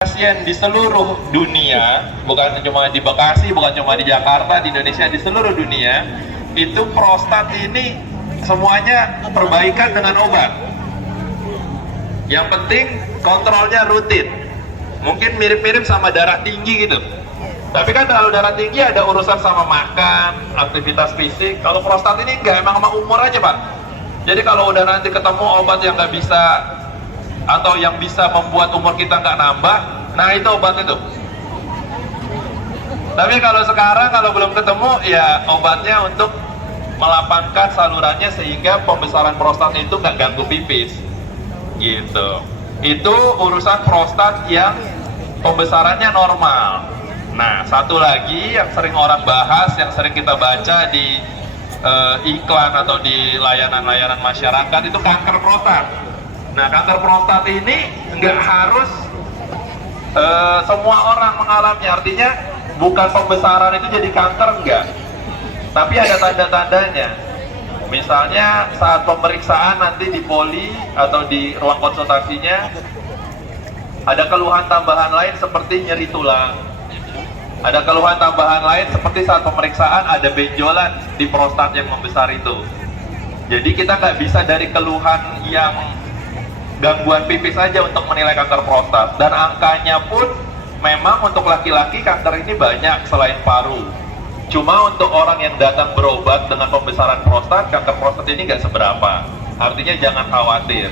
Pasien di seluruh dunia, bukan cuma di Bekasi, bukan cuma di Jakarta, di Indonesia, di seluruh dunia, itu prostat ini semuanya perbaikan dengan obat. Yang penting kontrolnya rutin. Mungkin mirip-mirip sama darah tinggi gitu. Tapi kan kalau darah tinggi ada urusan sama makan, aktivitas fisik. Kalau prostat ini enggak, emang sama umur aja Pak. Jadi kalau udah nanti ketemu obat yang nggak bisa atau yang bisa membuat umur kita nggak nambah, nah itu obat itu. Tapi kalau sekarang kalau belum ketemu, ya obatnya untuk melapangkan salurannya sehingga pembesaran prostat itu nggak ganggu pipis, gitu. Itu urusan prostat yang pembesarannya normal. Nah, satu lagi yang sering orang bahas, yang sering kita baca di iklan atau di layanan-layanan masyarakat itu kanker prostat. Nah, kanker prostat ini nggak harus semua orang mengalami, artinya bukan pembesaran itu jadi kanker, enggak. Tapi ada tanda-tandanya. Misalnya saat pemeriksaan nanti di poli atau di ruang konsultasinya ada keluhan tambahan lain seperti nyeri tulang. Ada keluhan tambahan lain seperti saat pemeriksaan ada benjolan di prostat yang membesar itu. Jadi kita nggak bisa dari keluhan yang gangguan pipis saja untuk menilai kanker prostat. Dan angkanya pun memang untuk laki-laki kanker ini banyak selain paru. Cuma untuk orang yang datang berobat dengan pembesaran prostat, kanker prostat ini nggak seberapa. Artinya jangan khawatir.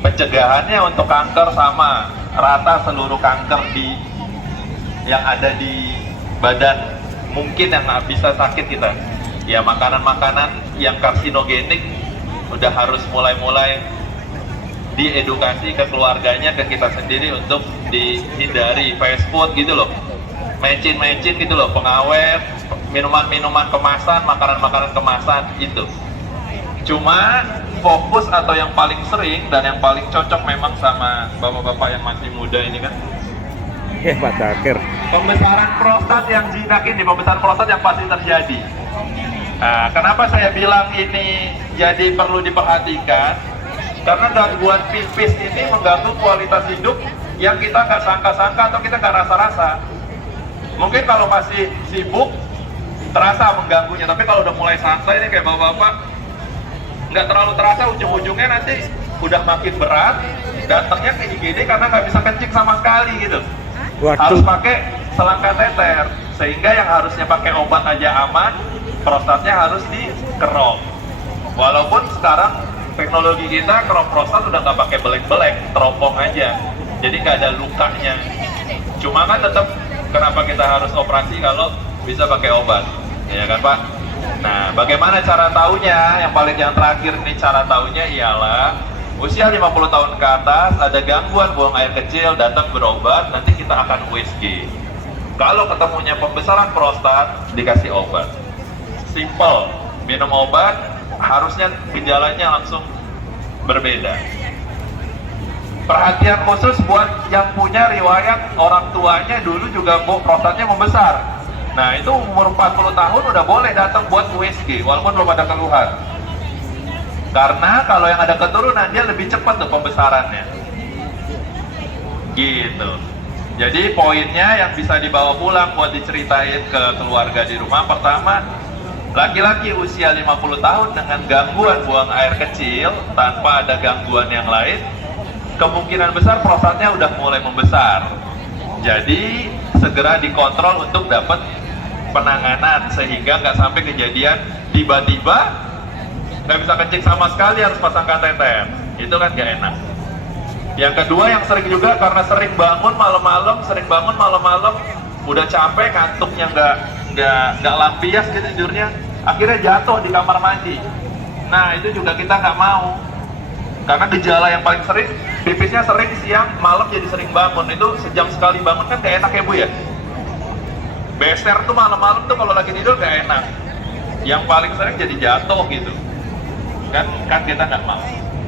Pencegahannya untuk kanker sama rata seluruh kanker yang ada di badan, mungkin yang nggak bisa sakit kita. Ya makanan-makanan yang karsinogenik udah harus mulai-mulai diedukasi ke keluarganya, ke kita sendiri untuk dihindari fast food gitu loh, mecin gitu loh, pengawet, minuman-minuman kemasan, makanan-makanan kemasan itu. Cuma fokus atau yang paling sering dan yang paling cocok memang sama bapak-bapak yang masih muda ini kan, Pak Zakir, pembesaran prostat yang jinak ini, pembesaran prostat yang pasti terjadi. Nah, kenapa saya bilang ini jadi perlu diperhatikan? Karena gangguan pipis ini mengganggu kualitas hidup yang kita nggak sangka-sangka atau kita nggak rasa-rasa. Mungkin kalau masih sibuk terasa mengganggunya, tapi kalau udah mulai santai nih kayak bapak-bapak, nggak terlalu terasa, ujung-ujungnya nanti udah makin berat, datangnya ke IGD karena nggak bisa kencing sama sekali gitu. Harus pakai selang kateter, sehingga yang harusnya pakai obat aja aman, prostatnya harus dikerok. Walaupun sekarang teknologi kita kerok prostat udah nggak pakai belek-belek, teropong aja, jadi nggak ada lukanya. Cuma kan tetap kenapa kita harus operasi kalau bisa pakai obat, ya kan Pak? Nah, bagaimana cara taunya? Yang terakhir nih cara taunya ialah usia 50 tahun ke atas, ada gangguan buang air kecil, datang berobat, nanti kita akan USG. Kalau ketemunya pembesaran prostat, dikasih obat. Simple, minum obat, harusnya gejalanya langsung berbeda. Perhatian khusus buat yang punya riwayat orang tuanya dulu juga prostatnya membesar. Nah, itu umur 40 tahun udah boleh datang buat USG, walaupun belum ada keluhan. Karena kalau yang ada keturunan dia lebih cepat tuh pembesarannya. Gitu. Jadi poinnya yang bisa dibawa pulang buat diceritain ke keluarga di rumah, pertama, laki-laki usia 50 tahun dengan gangguan buang air kecil tanpa ada gangguan yang lain, kemungkinan besar prostatnya udah mulai membesar. Jadi segera dikontrol untuk dapat penanganan sehingga nggak sampai kejadian tiba-tiba nggak bisa kencing sama sekali, harus pasang kateter. Itu kan nggak enak. Yang kedua yang sering juga karena sering bangun malam-malam, udah capek, kantuknya nggak lampias gitu tidurnya, akhirnya jatuh di kamar mandi. Nah, itu juga kita nggak mau. Karena gejala yang paling sering, pipisnya sering siang, malam jadi sering bangun. Itu sejam sekali bangun kan nggak enak ya Bu ya? Beser tuh malam-malam tuh kalau lagi tidur nggak enak. Yang paling sering jadi jatuh gitu. Kan kita nggak mau.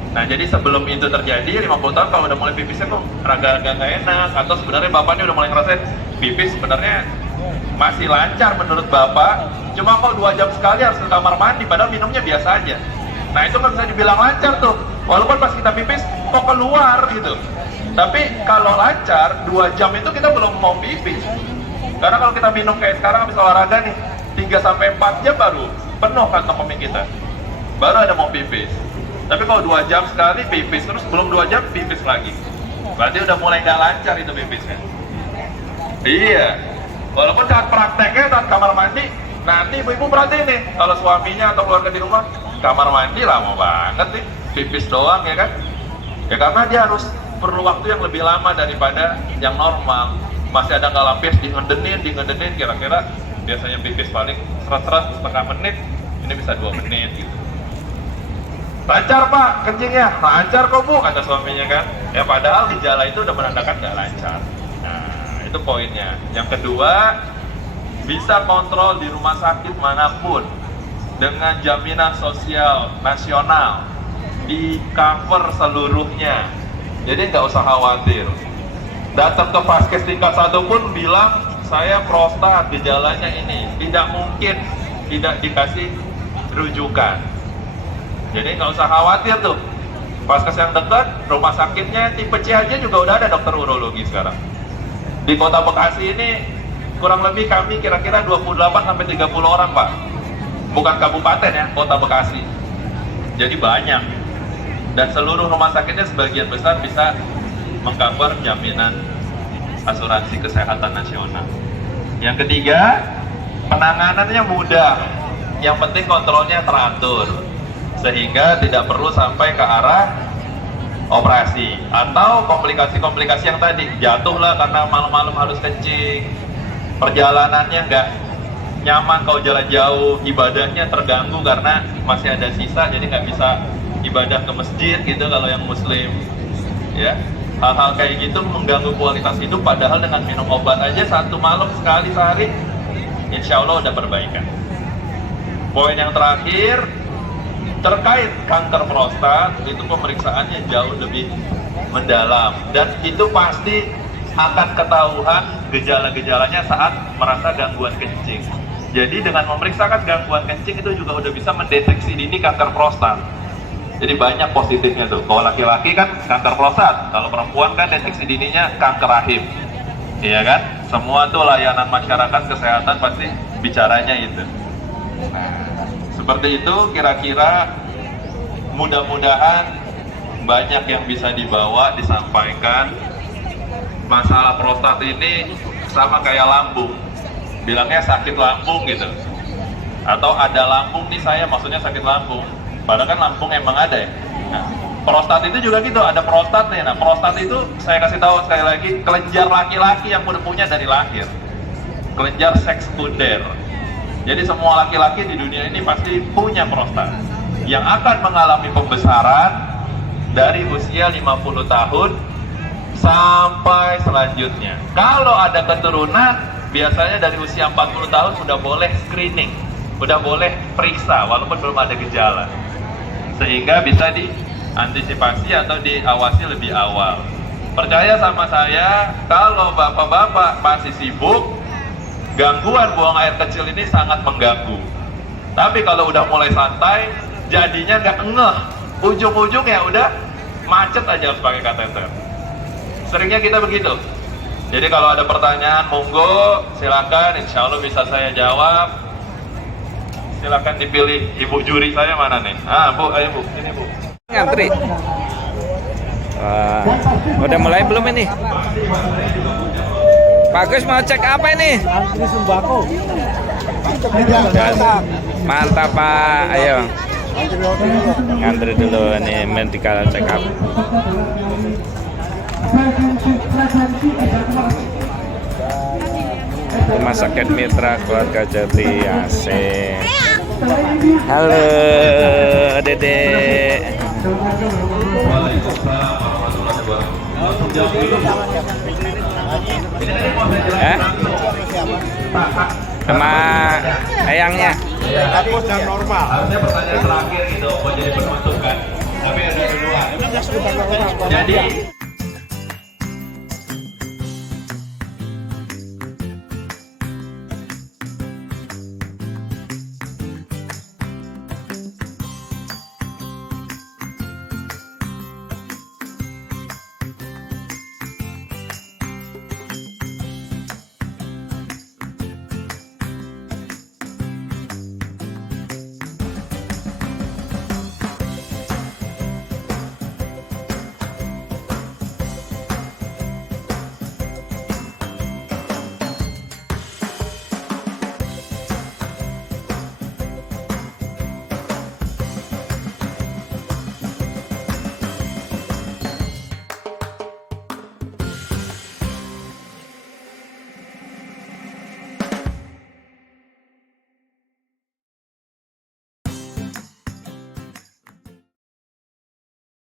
Nah, jadi sebelum itu terjadi 50 tahun kalau udah mulai pipisnya kok agak nggak enak, atau sebenarnya bapaknya udah mulai ngerasain pipis sebenarnya masih lancar menurut bapak, cuma kok 2 jam sekali harus ke kamar mandi padahal minumnya biasa aja. Nah, itu kan bisa dibilang lancar tuh, walaupun pas kita pipis kok keluar gitu. Tapi kalau lancar 2 jam itu kita belum mau pipis. Karena kalau kita minum kayak sekarang habis olahraga nih 3 sampai 4 jam baru penuh kantong kemih kita. Baru ada mau pipis. Tapi kalau 2 jam sekali pipis terus belum 2 jam pipis lagi. Berarti udah mulai nggak lancar itu pipisnya. Iya. Walaupun saat prakteknya saat kamar mandi, nanti ibu-ibu perhatiin nih, kalau suaminya atau keluarga di rumah kamar mandi lama banget nih, pipis doang ya kan? Ya karena dia harus perlu waktu yang lebih lama daripada yang normal. Masih ada ngelapis, dingedenin, kira-kira biasanya pipis paling seret-seret setengah menit, ini bisa 2 menit gitu. Lancar pak kencingnya, lancar kok bu, kata suaminya kan. Ya padahal gejala itu udah menandakan nggak lancar. Nah itu poinnya. Yang kedua, bisa kontrol di rumah sakit manapun dengan jaminan sosial nasional, di cover seluruhnya. Jadi nggak usah khawatir. Datang ke vaskes tingkat 1 pun bilang saya prostat, gejalanya ini, tidak mungkin tidak dikasih rujukan. Jadi nggak usah khawatir tuh. Vaskes yang dekat, rumah sakitnya tipe C aja juga udah ada dokter urologi sekarang. Di kota Bekasi ini kurang lebih kami kira-kira 28-30 orang pak. Bukan kabupaten ya, kota Bekasi. Jadi banyak. Dan seluruh rumah sakitnya sebagian besar bisa mengcover jaminan asuransi kesehatan nasional. Yang ketiga, penanganannya mudah. Yang penting kontrolnya teratur. Sehingga tidak perlu sampai ke arah operasi atau komplikasi-komplikasi yang tadi, jatuhlah karena malam-malam harus kencing, perjalanannya nggak nyaman kalau jalan jauh, ibadahnya terganggu karena masih ada sisa, jadi nggak bisa ibadah ke masjid gitu kalau yang muslim ya. Hal-hal kayak gitu mengganggu kualitas hidup, padahal dengan minum obat aja 1 malam sekali sehari insya Allah udah perbaikan. Poin yang terakhir terkait kanker prostat, itu pemeriksaannya jauh lebih mendalam dan itu pasti akan ketahuan gejala-gejalanya saat merasa gangguan kencing. Jadi dengan memeriksakan gangguan kencing itu juga udah bisa mendeteksi dini kanker prostat. Jadi banyak positifnya tuh. Kalau laki-laki kan kanker prostat, kalau perempuan kan deteksi dininya kanker rahim. Iya kan? Semua tuh layanan masyarakat kesehatan pasti bicaranya itu. Seperti itu kira-kira, mudah-mudahan banyak yang bisa dibawa, disampaikan. Masalah prostat ini sama kayak lambung, bilangnya sakit lambung gitu, atau ada lambung nih saya, maksudnya sakit lambung, padahal kan lambung emang ada ya. Nah, prostat itu juga gitu, ada prostat nih. Nah prostat itu saya kasih tahu sekali lagi, kelenjar laki-laki yang udah punya dari lahir, kelenjar sekunder. Jadi semua laki-laki di dunia ini pasti punya prostat yang akan mengalami pembesaran dari usia 50 tahun sampai selanjutnya. Kalau ada keturunan, biasanya dari usia 40 tahun udah boleh screening, udah boleh periksa walaupun belum ada gejala. Sehingga bisa diantisipasi atau diawasi lebih awal. Percaya sama saya, kalau bapak-bapak masih sibuk, gangguan buang air kecil ini sangat mengganggu. Tapi kalau udah mulai santai, jadinya nggak ngeh. Ujung-ujung ya udah macet aja harus pakai kateter. Seringnya kita begitu. Jadi kalau ada pertanyaan, monggo silakan, insya Allah bisa saya jawab. Silakan dipilih ibu juri saya mana nih? Ah bu, ayo bu, sini bu. Ngantri. Udah mulai belum ini? Pak Gus mau cek apa ini? Antri sembako. Mantap Pak, ayo. Ngantri dulu nih medical check up. Rumah Sakit Mitra Keluarga Jati AC. Halo Dede. Waalaikumsalam warahmatullahi wabarakatuh. Jawab dulu bu. Sama eyangnya. Hapus dan normal. Harusnya pertanyaan terakhir gitu, mau jadi penutup kan. Tapi ada duluan. Jadi